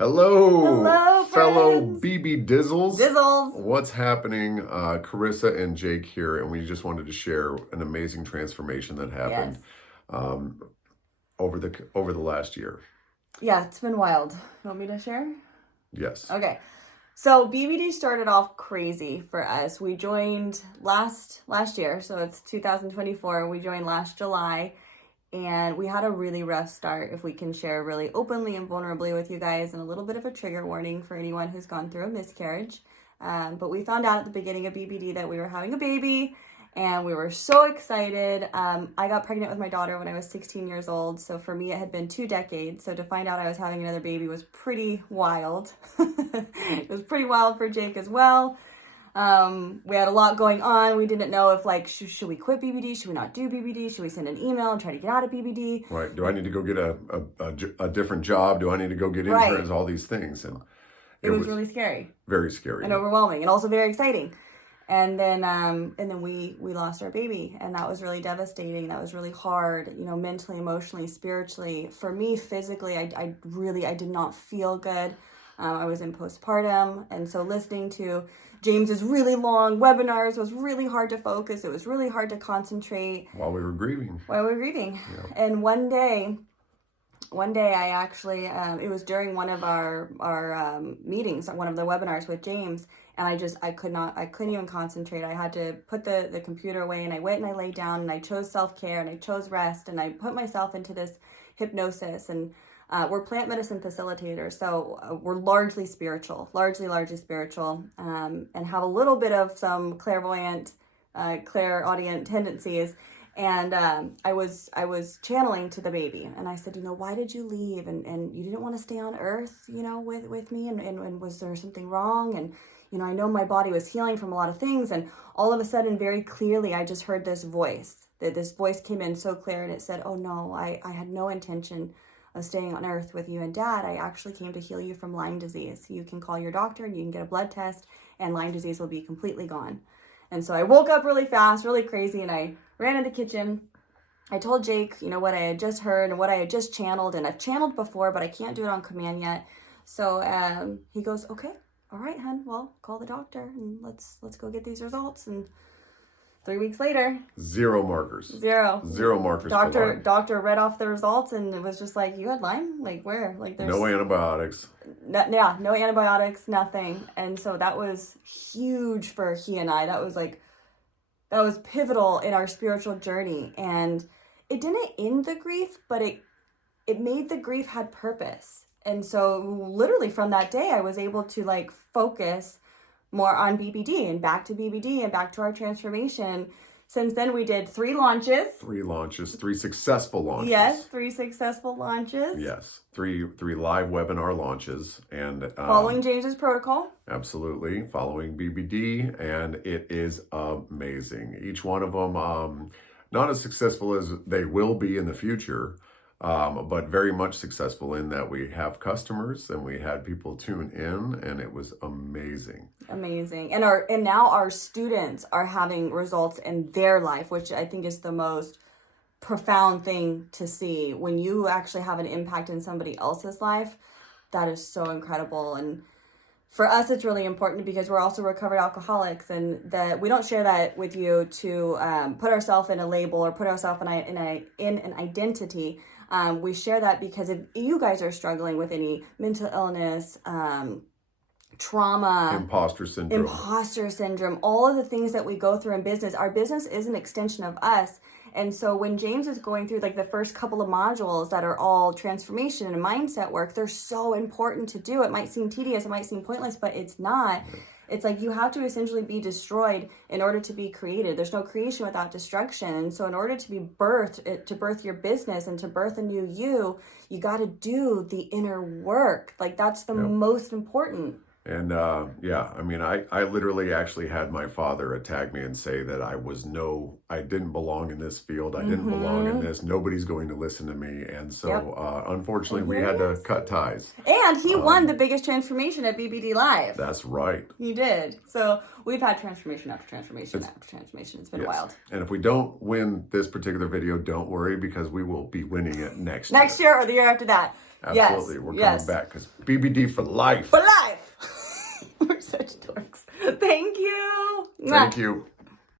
Hello, fellow friends. BB Dizzles. Dizzles. What's happening? Carissa and Jake here, and we just wanted to share an amazing transformation that happened over the last year. Yeah, it's been wild. You want me to share? Yes. Okay. So BBD started off crazy for us. We joined last year, so it's 2024. We joined last July. And we had a really rough start, if we can share really openly and vulnerably with you guys, and a little bit of a trigger warning for anyone who's gone through a miscarriage. But we found out at the beginning of BBD that we were having a baby, and we were so excited. I got pregnant with my daughter when I was 16 years old, so for me it had been 2 decades. So to find out I was having another baby was pretty wild. It was pretty wild for Jake as well. We had a lot going on. We didn't know if should we quit BBD? Should we not do BBD? Should we send an email and try to get out of BBD? Right. Do I need to go get a different job? Do I need to go get insurance? Right. All these things. And it was really scary. Very scary. And overwhelming, and also very exciting. And then we lost our baby, and that was really devastating. That was really hard, mentally, emotionally, spiritually. For me, physically, I did not feel good. I was in postpartum, and so listening to James's really long webinars was really hard to focus. It was really hard to concentrate. While we were grieving. Yeah. And one day I actually, it was during one of our meetings, one of the webinars with James, and I couldn't even concentrate. I had to put the computer away, and I went and I laid down, and I chose self-care, and I chose rest, and I put myself into this hypnosis. And we're plant medicine facilitators, so we're largely spiritual, and have a little bit of some clairaudient tendencies. And I was channeling to the baby, and I said, why did you leave? And you didn't want to stay on earth, with me, and was there something wrong? And I know my body was healing from a lot of things, and all of a sudden, very clearly, I just heard this voice. This voice came in so clear, and it said, oh no, I had no intention of staying on earth with you and Dad. I actually came to heal you from Lyme disease. You can call your doctor and you can get a blood test, and Lyme disease will be completely gone. And so I woke up really fast, really crazy, and I ran in the kitchen. I told Jake, what I had just heard and what I had just channeled, and I've channeled before, but I can't do it on command yet. So he goes, okay, all right, hun, well, call the doctor and let's go get these results. And 3 weeks later, zero markers. Zero markers. Doctor read off the results, and it was just like, you had Lyme? Like, where? Like, there's no antibiotics. No antibiotics, nothing. And so that was huge for he and I. That was pivotal in our spiritual journey. And it didn't end the grief, but it made the grief had purpose. And so literally from that day, I was able to focus more on BBD and back to BBD and back to our transformation. Since then, we did 3 launches. 3 successful launches. Yes, 3 successful launches. Yes, 3 live webinar launches. And following James's protocol. Absolutely, following BBD, and it is amazing. Each one of them, not as successful as they will be in the future, but very much successful in that we have customers and we had people tune in, and it was amazing. And now our students are having results in their life, which I think is the most profound thing to see. When you actually have an impact in somebody else's life, that is so incredible. And for us, it's really important because we're also recovered alcoholics, and that we don't share that with you to put ourselves in a label or put ourselves in an identity. We share that because if you guys are struggling with any mental illness, trauma, imposter syndrome, all of the things that we go through in business, our business is an extension of us. And so when James is going through the first couple of modules that are all transformation and mindset work, they're so important to do. It might seem tedious, it might seem pointless, but it's not. It's you have to essentially be destroyed in order to be created. There's no creation without destruction. And so in order to be birthed, to birth your business and to birth a new you got to do the inner work. That's the most important. And yeah, I mean, I literally actually had my father attack me and say that I didn't belong in this field. I didn't belong in this. Nobody's going to listen to me. And so, Yep. unfortunately, And we here had he to is. cut ties. And he won the biggest transformation at BBD Live. That's right. He did. So we've had transformation after transformation after transformation. It's been wild. And if we don't win this particular video, don't worry, because we will be winning it next Next year or the year after that. Absolutely. Yes. We're yes. coming back because BBD for life. For life. We're such dorks. Thank you. Thank you.